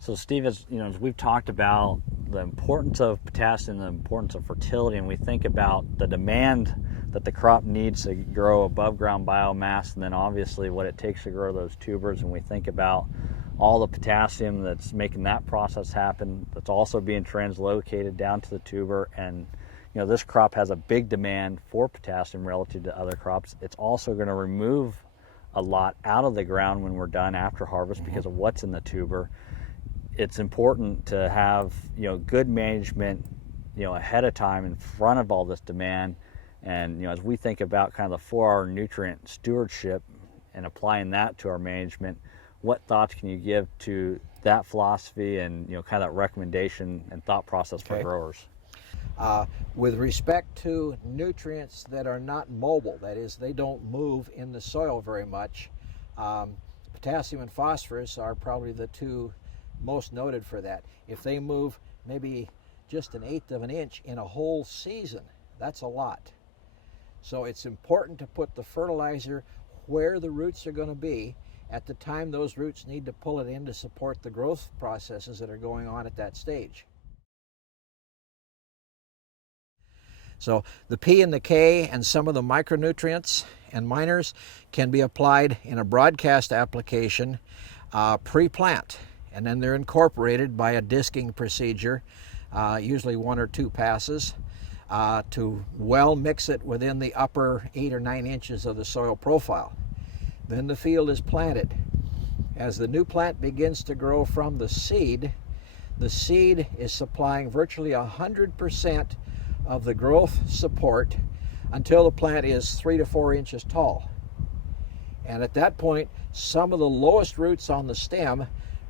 So Steve, as we've talked about the importance of potassium, the importance of fertility, and we think about the demand that the crop needs to grow above ground biomass, and then obviously what it takes to grow those tubers, and we think about all the potassium that's making that process happen, that's also being translocated down to the tuber. And this crop has a big demand for potassium relative to other crops. It's also going to remove a lot out of the ground when we're done after harvest because of what's in the tuber. It's important to have good management ahead of time in front of all this demand. And as we think about kind of the 4R nutrient stewardship and applying that to our management, what thoughts can you give to that philosophy and kind of that recommendation and thought process for growers? With respect to nutrients that are not mobile, that is, they don't move in the soil very much, potassium and phosphorus are probably the two most noted for that. If they move maybe just 1/8 of an inch in a whole season, that's a lot. So it's important to put the fertilizer where the roots are going to be at the time those roots need to pull it in to support the growth processes that are going on at that stage. So the P and the K and some of the micronutrients and minors can be applied in a broadcast application pre-plant, and then they're incorporated by a disking procedure, usually 1 or 2 passes, to well mix it within the upper 8 or 9 inches of the soil profile. Then the field is planted. As the new plant begins to grow from the seed is supplying virtually 100% of the growth support until the plant is 3 to 4 inches tall. And at that point, some of the lowest roots on the stem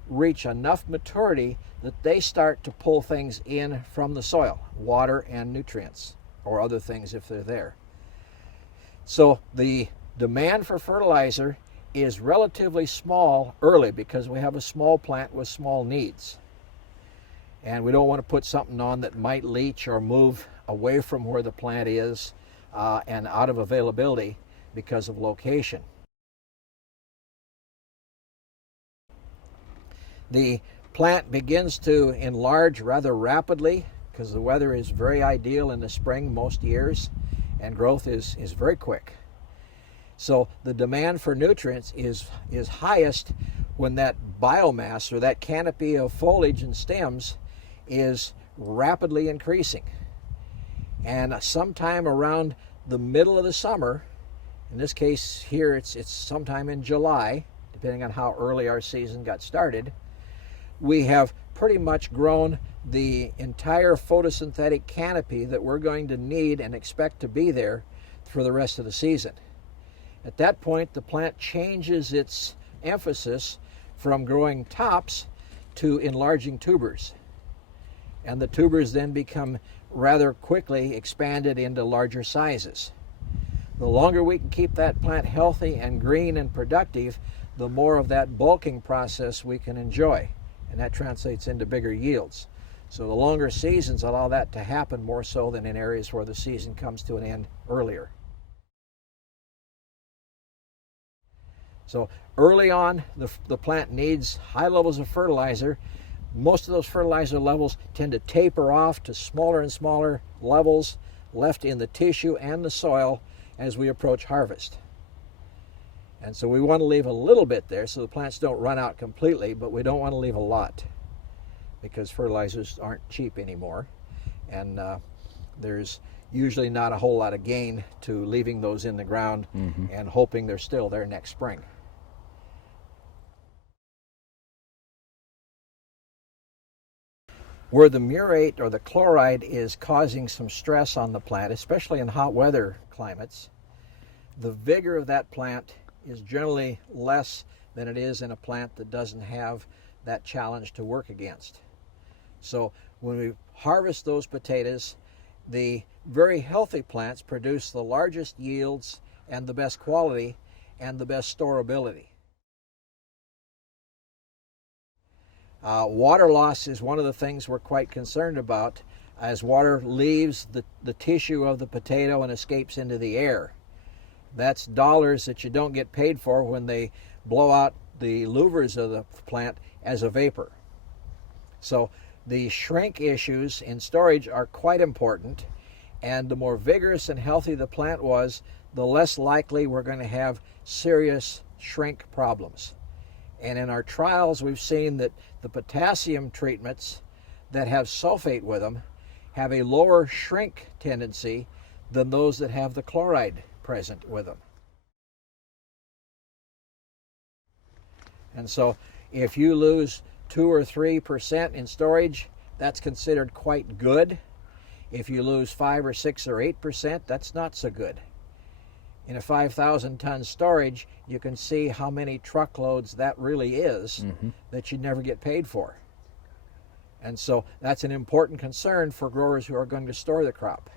reach enough maturity that they start to pull things in from the soil, water and nutrients, or other things if they're there. So the demand for fertilizer is relatively small early because we have a small plant with small needs. And we don't want to put something on that might leach or move away from where the plant is and out of availability because of location. The plant begins to enlarge rather rapidly because the weather is very ideal in the spring most years, and growth is very quick. So the demand for nutrients is highest when that biomass or that canopy of foliage and stems is rapidly increasing. And sometime around the middle of the summer, in this case here it's sometime in July, depending on how early our season got started, we have pretty much grown the entire photosynthetic canopy that we're going to need and expect to be there for the rest of the season. At that point, the plant changes its emphasis from growing tops to enlarging tubers. And the tubers then become rather quickly expanded into larger sizes. The longer we can keep that plant healthy and green and productive, the more of that bulking process we can enjoy. And that translates into bigger yields. So the longer seasons allow that to happen more so than in areas where the season comes to an end earlier. So early on, the plant needs high levels of fertilizer. Most of those fertilizer levels tend to taper off to smaller and smaller levels left in the tissue and the soil as we approach harvest. And so we want to leave a little bit there so the plants don't run out completely, but we don't want to leave a lot because fertilizers aren't cheap anymore. And there's usually not a whole lot of gain to leaving those in the ground and hoping they're still there next spring. Where the murate or the chloride is causing some stress on the plant, especially in hot weather climates, the vigor of that plant is generally less than it is in a plant that doesn't have that challenge to work against. So when we harvest those potatoes, the very healthy plants produce the largest yields and the best quality and the best storability. Water loss is one of the things we're quite concerned about as water leaves the tissue of the potato and escapes into the air. That's dollars that you don't get paid for when they blow out the louvers of the plant as a vapor. So the shrink issues in storage are quite important, and the more vigorous and healthy the plant was, the less likely we're going to have serious shrink problems. And in our trials, we've seen that the potassium treatments that have sulfate with them have a lower shrink tendency than those that have the chloride present with them. And so if you lose 2 or 3% in storage, that's considered quite good. If you lose 5 or 6 or 8%, that's not so good. In a 5,000 ton storage, you can see how many truckloads that really is that you never get paid for. And so that's an important concern for growers who are going to store the crop.